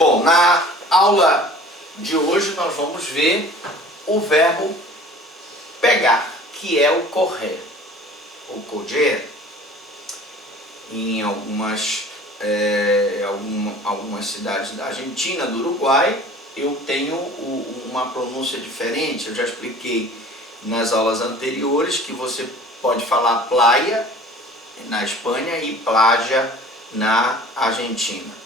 Bom, na aula de hoje nós vamos ver o verbo pegar, que é o correr, ou correr. Em algumas cidades da Argentina, do Uruguai, eu tenho uma pronúncia diferente. Eu já expliquei nas aulas anteriores que você pode falar playa na Espanha e playa na Argentina.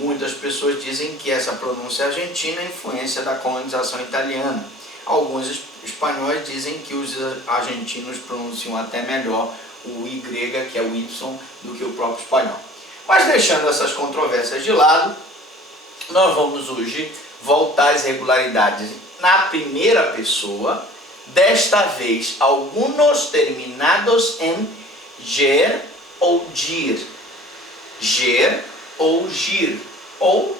Muitas pessoas dizem que essa pronúncia argentina é influência da colonização italiana. Alguns espanhóis dizem que os argentinos pronunciam até melhor o Y, que é o Y, do que o próprio espanhol. Mas deixando essas controvérsias de lado, nós vamos hoje voltar às regularidades na primeira pessoa, desta vez alguns terminados em ger ou dir. Ger ou gir, ou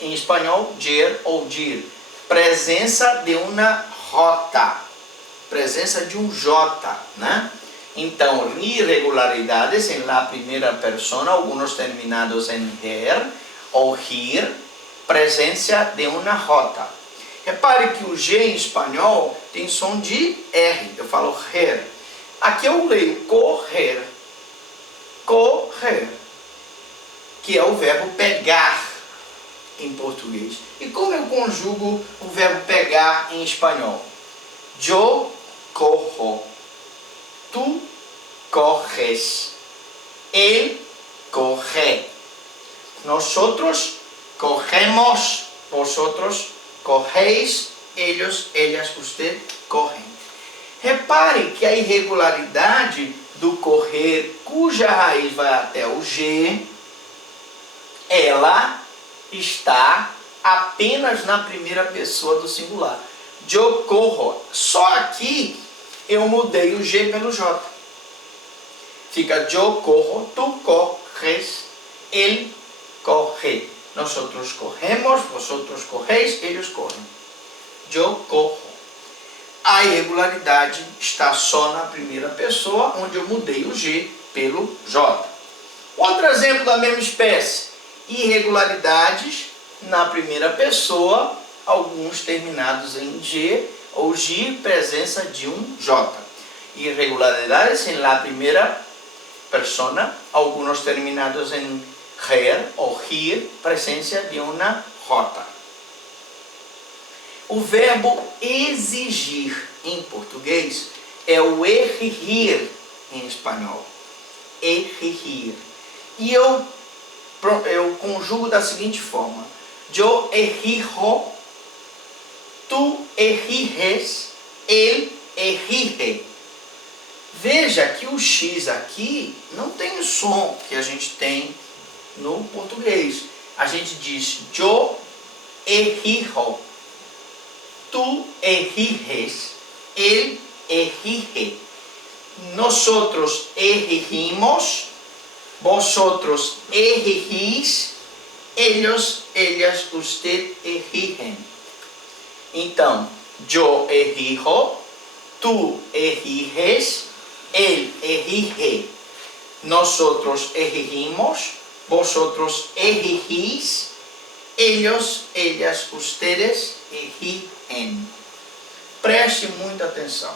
em espanhol, ger ou dir. Presença de uma J, presença de um J, né? Então, irregularidades em la primeira persona, alguns terminados em her ou hir, presença de uma J. Repare que o G em espanhol tem som de R, eu falo her. Aqui eu leio correr, correr, que é o verbo pegar em português. E como eu conjugo o verbo pegar em espanhol? Yo corro, tu corres, él corre, nosotros corremos, vosotros correis, ellos, ellas, usted correm. Repare que a irregularidade do correr, cuja raiz vai até o G, ela está apenas na primeira pessoa do singular. Yo corro. Só aqui eu mudei o G pelo J. Fica yo corro, tu corres, él corre. Nosotros corremos, vosotros correis, ellos correm. Yo corro. A irregularidade está só na primeira pessoa, onde eu mudei o G pelo J. Outro exemplo da mesma espécie. Irregularidades na primeira pessoa, alguns terminados em G ou G, presença de um J. Irregularidades em la primeira persona, alguns terminados em her ou hir, presença de uma J. O verbo exigir em português é o exigir em espanhol. Exigir. E eu conjugo da seguinte forma: yo exijo, tu exiges, él exige. Veja que o X aqui não tem o som que a gente tem no português. A gente diz yo exijo, tu exiges, él exige. Nosotros exigimos, vosotros exigís, ellos, ellas, usted exigen. Então, yo exijo, tu exiges, él exige. Nosotros exigimos, vosotros exigís, ellos, ellas, ustedes exigen. Preste muita atenção.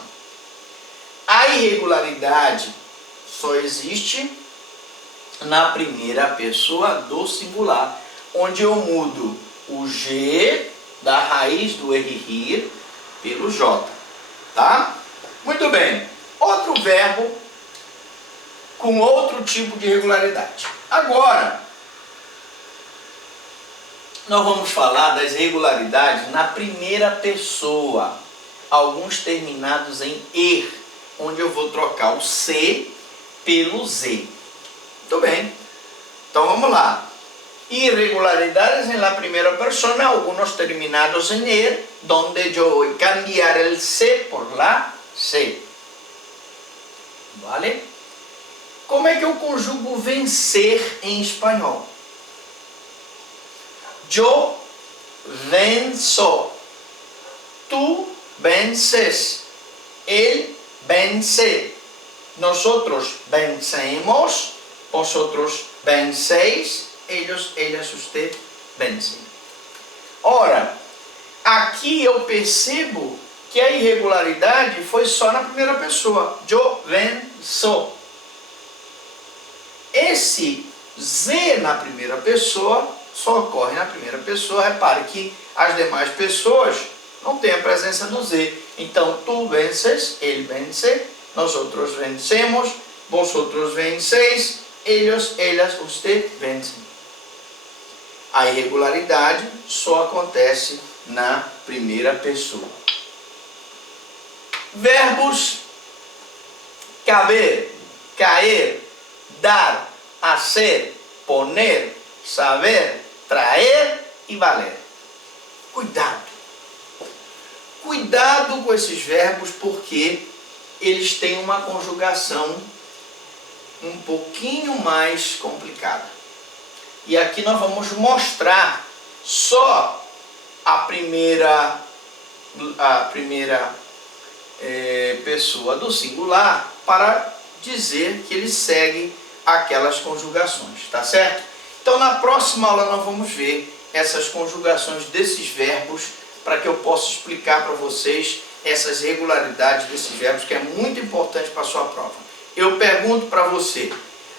A irregularidade só existe na primeira pessoa do singular, onde eu mudo o G da raiz do exigir pelo J, tá? Muito bem. Outro verbo com outro tipo de irregularidade. Agora, nós vamos falar das irregularidades na primeira pessoa, alguns terminados em er, onde eu vou trocar o C pelo Z. Muito bem. Então vamos lá. Irregularidades en la primera persona, algunos terminados en er, donde yo voy a cambiar el C por la C. Vale? Como é que eu conjugo vencer em espanhol? Yo venzo, tú vences, él vence, nosotros vencemos, vosotros vencéis, ellos, ellas, usted vence. Ora, aqui eu percebo que a irregularidade foi só na primeira pessoa. Yo venzo. Esse Z na primeira pessoa só ocorre na primeira pessoa. Repare que as demais pessoas não têm a presença do Z. Então, tu vences, ele vence, nosotros vencemos, vosotros venceis, ellos, ellas, usted vencem. A irregularidade só acontece na primeira pessoa. Verbos caber, caer, dar, hacer, poner, saber, traer e valer. Cuidado. Cuidado com esses verbos porque eles têm uma conjugação um pouquinho mais complicada. E aqui nós vamos mostrar só a primeira pessoa do singular para dizer que ele segue aquelas conjugações, tá certo? Então na próxima aula nós vamos ver essas conjugações desses verbos para que eu possa explicar para vocês essas regularidades desses verbos, que é muito importante para a sua prova. Eu pergunto para você,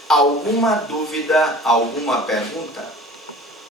alguma dúvida, alguma pergunta?